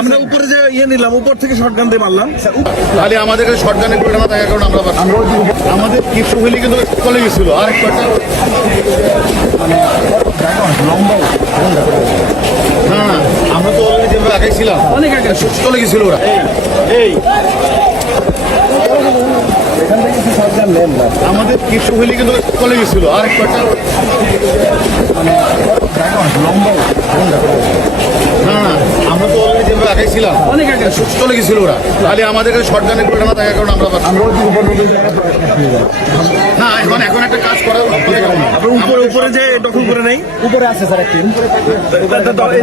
আমরা উপরে যে ইয়ে নিলাম উপর থেকে শটগান দিয়ে মারলাম। খালি আমাদের কাছে শর্টগানে করে না থাকার কারণে আমরা। আমাদের কিছু হইলে কিন্তু চলে গেছিল আর একটা না না আমরা তো অলরেডি যেভাবে আগে ছিলাম অনেক আগে। চলে গেছিল ওরা। এই আমাদের কিছু হইলে কিন্তু চলে গেছিল আর একটা না না আমরা আগে। ছিলাম চলে গেছিল ওরা। খালি আমাদের কাছে শর্টগানে করে না থাকার কারণে আমরা না এখন এখন একটা কাজ করা উপরে উপরে যে দখল করে নেই। উপরে আছে স্যার একটি।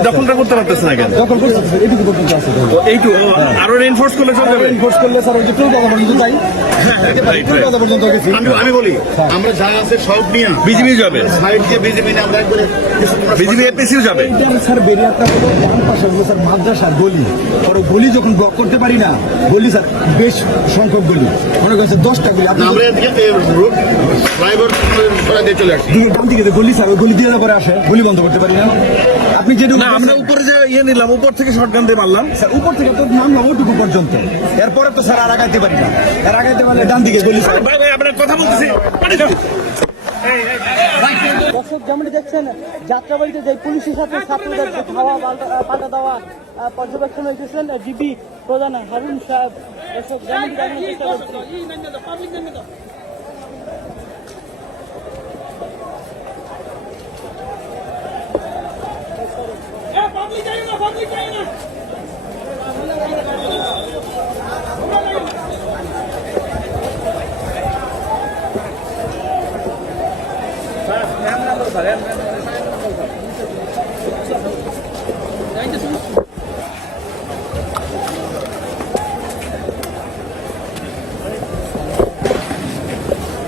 দখলটা করতে পারতেছে না কেন? দখল স্যার এটুকু পর্যন্ত আছে তো এইটু আরও রেনফোর্স করলে চলে যাবে ফোর্স করলে স্যার ওই যে টুল কথা পর্যন্ত যাই টুল কথা পর্যন্ত গেছি। আমি বলি আমরা যা আছে সব নিয়ে বিজিবি যাবে। সাইড দিয়ে বিজেপি আমরা একবারে কিছু এপিসিও যাবে। স্যার বেরিয়ারটা হলো ডান পাশে স্যার মাদ্রাসা গলি। আর ওই গলি যখন ব্লক করতে পারি না গলি স্যার বেশ সংখ্যক গলি মনে করেন স্যার দশটা গলি আপনি ডান দিকে গলি স্যার ওই গলি দিয়ে পরে আসে। গলি বন্ধ করতে পারি না। আপনি যেটুকু আমরা উপরে যে ইয়ে নিলাম উপর থেকে শটগান দিয়ে মারলাম। স্যার উপর থেকে তো নামলাম ওটুকু পর্যন্ত। এরপরে তো স্যার আর আগাইতে পারি না। আর আগাইতে পারলে ডান দিকে গলি স্যার। ভাই ভাই আপনার কথা বলতেছি। দর্শক যেমনটি দেখছেন যাত্রাবাড়িতে যে পুলিশের সাথে ছাত্রদের যে ধাওয়া পাল্টা দেওয়া পর্যবেক্ষণ হয়েছেন ডিবি প্রধান হারুন সাহেব। দর্শক যেমনটি দেখানোর চেষ্টা করছি।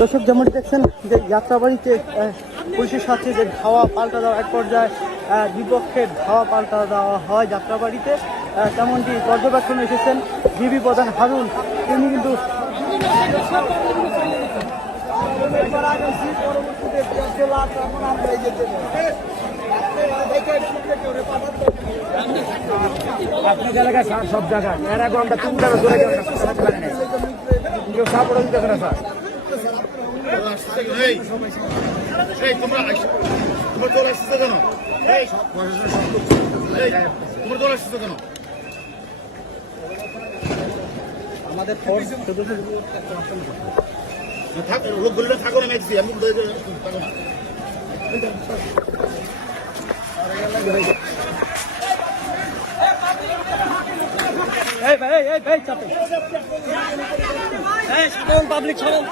দর্শক যেমনটি দেখছেন যে যাত্রাবাড়িতে পুলিশের সাথে যে ধাওয়া পাল্টা দেওয়া এক পর্যায়ে আহ, বিপক্ষের ধাওয়া পাল্টা দেওয়া হয় যাত্রাবাড়িতে তেমনটি পর্যবেক্ষণ এসেছেন ডিবি প্রধান হারুন। তিনি কিন্তু সব জায়গায়। আমরা তিন জায়গা ধরে গেলাম। কেউ সাপোর্ট দিতে না স্যার। তোমরা তোমরা কেন? তোমরা কেন? আমাদের থাকো না আমি। এই ভাই এই ভাই চাপে। এই সাধারণ পাবলিক ছাড়ুন